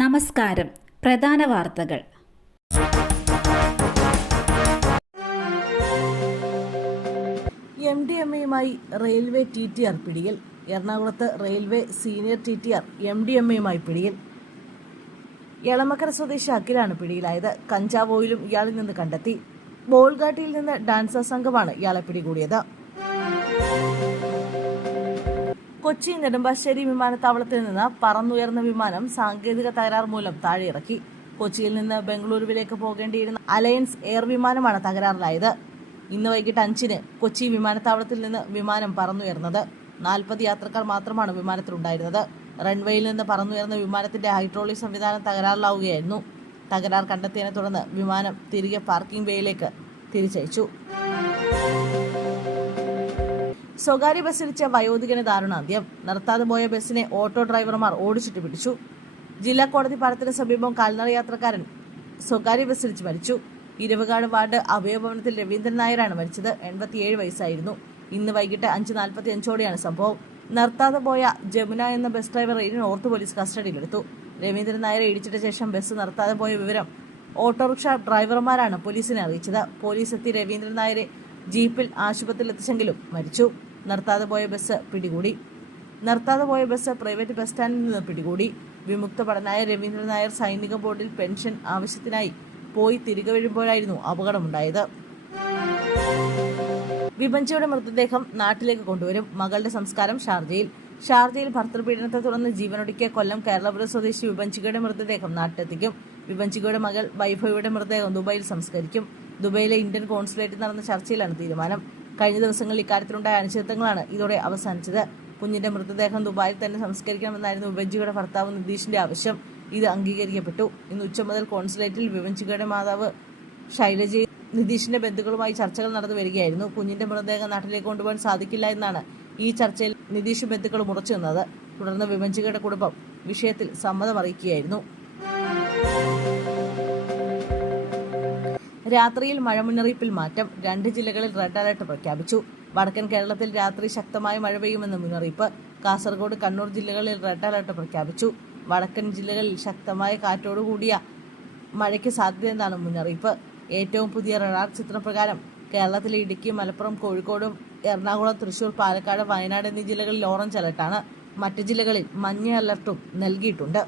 നമസ്കാരം. പ്രധാന വാർത്തകൾ. എം ഡി എം എയുമായി റെയിൽവേ ടി ടി ആർ പിടിയിൽ. എറണാകുളത്ത് railway senior T T R M D M എയുമായി പിടിയിൽ. എളമക്കര സ്വദേശി അഖിലാണ് പിടിയിലായത്. കഞ്ചാവ് ഓയിലും ഇയാളിൽ നിന്ന് കണ്ടെത്തി. ബോൾഗാട്ടിയിൽ നിന്ന് ഡാൻസർ സംഘമാണ് ഇയാളെ പിടികൂടിയത്. കൊച്ചി നെടുമ്പാശ്ശേരി വിമാനത്താവളത്തിൽ നിന്ന് പറന്നുയർന്ന വിമാനം സാങ്കേതിക തകരാർ മൂലം താഴെയിറക്കി. കൊച്ചിയിൽ നിന്ന് ബംഗളൂരുവിലേക്ക് പോകേണ്ടിയിരുന്ന അലയൻസ് എയർ വിമാനമാണ് തകരാറിലായത്. ഇന്ന് വൈകിട്ട് അഞ്ചിന് കൊച്ചി വിമാനത്താവളത്തിൽ നിന്ന് വിമാനം പറന്നുയർന്നത്. നാൽപ്പത് യാത്രക്കാർ മാത്രമാണ് വിമാനത്തിലുണ്ടായിരുന്നത്. റൺവേയിൽ നിന്ന് പറന്നുയർന്ന വിമാനത്തിന്റെ ഹൈഡ്രോളിക് സംവിധാനം തകരാറിലാവുകയായിരുന്നു. തകരാർ കണ്ടെത്തിയതിനെ തുടർന്ന് വിമാനം തിരികെ പാർക്കിംഗ് വേയിലേക്ക് തിരിച്ചയച്ചു. സ്വകാര്യ ബസ്സിടിച്ച വയോധികന് ദാരുണാന്ത്യം നിർത്താതെ പോയ ബസ്സിനെ ഓട്ടോ ഡ്രൈവർമാർ ഓടിച്ചിട്ട് പിടിച്ചു. ജില്ലാ കോടതി പാലത്തിന് സമീപം കാൽനട യാത്രക്കാരൻ സ്വകാര്യ ബസ്സിടിച്ച് മരിച്ചു. ഇരുവകാട് വാർഡ് അഭയഭവനത്തിൽ രവീന്ദ്രൻ നായരാണ് മരിച്ചത്. എൺപത്തിയേഴ് വയസ്സായിരുന്നു. ഇന്ന് വൈകിട്ട് അഞ്ച് നാൽപ്പത്തി അഞ്ചോടെയാണ് സംഭവം. നിർത്താതെ പോയ ജമുന എന്ന ബസ് ഡ്രൈവർ റെയിലിന് നോർത്ത് പോലീസ് കസ്റ്റഡിയിലെടുത്തു. രവീന്ദ്രൻ നായരെ ഇടിച്ചിട്ട ശേഷം ബസ് നിർത്താതെ പോയ വിവരം ഓട്ടോറിക്ഷ ഡ്രൈവർമാരാണ് പോലീസിനെ അറിയിച്ചത്. പോലീസ് എത്തി രവീന്ദ്രൻ നായരെ ജീപ്പിൽ ആശുപത്രിയിൽ എത്തിച്ചെങ്കിലും മരിച്ചു. നിർത്താതെ പോയ ബസ് പിടികൂടി. നിർത്താതെ പോയ ബസ് പ്രൈവറ്റ് ബസ് സ്റ്റാൻഡിൽ നിന്ന് പിടികൂടി. വിമുക്ത ഭടനായ രവീന്ദ്രൻ നായർ സൈനിക ബോർഡിൽ പെൻഷൻ ആവശ്യത്തിനായി പോയി തിരികെ വരുമ്പോഴായിരുന്നു അപകടമുണ്ടായത്. വിപഞ്ചിയുടെ മൃതദേഹം നാട്ടിലേക്ക് കൊണ്ടുവരും. മകളുടെ സംസ്കാരം ഷാർജയിൽ. ഷാർജയിൽ ഭർത്തൃപീഡനത്തെ തുടർന്ന് ജീവനൊടുക്കിയ കൊല്ലം കേരളപുരം സ്വദേശി വിഭഞ്ചികയുടെ മൃതദേഹം നാട്ടിലെത്തിക്കും. വിഭഞ്ചികയുടെ മകൾ വൈഭവിയുടെ മൃതദേഹം ദുബായിൽ സംസ്കരിക്കും. ദുബായിലെ ഇന്ത്യൻ കോൺസുലേറ്റിൽ നടന്ന ചർച്ചയിലാണ് തീരുമാനം. കഴിഞ്ഞ ദിവസങ്ങളിൽ ഇക്കാര്യത്തിലുണ്ടായ അനിശ്ചിതത്വങ്ങളാണ് ഇതോടെ അവസാനിച്ചത്. കുഞ്ഞിന്റെ മൃതദേഹം ദുബായിൽ തന്നെ സംസ്കരിക്കണമെന്നായിരുന്നു വിഭഞ്ചികയുടെ ഭർത്താവ് നിതീഷിന്റെ ആവശ്യം. ഇത് അംഗീകരിക്കപ്പെട്ടു. ഇന്ന് ഉച്ച മുതൽ കോൺസുലേറ്റിൽ വിവഞ്ചുകയുടെ മാതാവ് ശൈലജയും നിതീഷിന്റെ ബന്ധുക്കളുമായി ചർച്ചകൾ നടന്നു വരികയായിരുന്നു. കുഞ്ഞിന്റെ മൃതദേഹം നാട്ടിലേക്ക് കൊണ്ടുപോകാൻ സാധിക്കില്ല എന്നാണ് ഈ ചർച്ചയിൽ നിതീഷ് ബന്ധുക്കൾ ഉറച്ചു നിന്നത്. തുടർന്ന് വിവഞ്ചുകയുടെ കുടുംബം വിഷയത്തിൽ സമ്മതം അറിയിക്കുകയായിരുന്നു രാത്രിയിൽ മഴ മുന്നറിയിപ്പിൽ മാറ്റം രണ്ട് ജില്ലകളിൽ റെഡ് അലർട്ട് പ്രഖ്യാപിച്ചു. വടക്കൻ കേരളത്തിൽ രാത്രി ശക്തമായ മഴ പെയ്യുമെന്ന് മുന്നറിയിപ്പ് കാസർഗോഡ് കണ്ണൂർ ജില്ലകളിൽ റെഡ് അലർട്ട് പ്രഖ്യാപിച്ചു. വടക്കൻ ജില്ലകളിൽ ശക്തമായ കാറ്റോടുകൂടിയ മഴയ്ക്ക് സാധ്യതയെന്നാണ് മുന്നറിയിപ്പ്. ഏറ്റവും പുതിയ റഡാർ ചിത്രപ്രകാരം കേരളത്തിലെ ഇടുക്കി മലപ്പുറം കോഴിക്കോട് എറണാകുളം തൃശൂർ പാലക്കാട് വയനാട് എന്നീ ജില്ലകളിൽ ഓറഞ്ച് അലർട്ടാണ്. മറ്റ് ജില്ലകളിൽ മഞ്ഞ അലർട്ടും നൽകിയിട്ടുണ്ട്.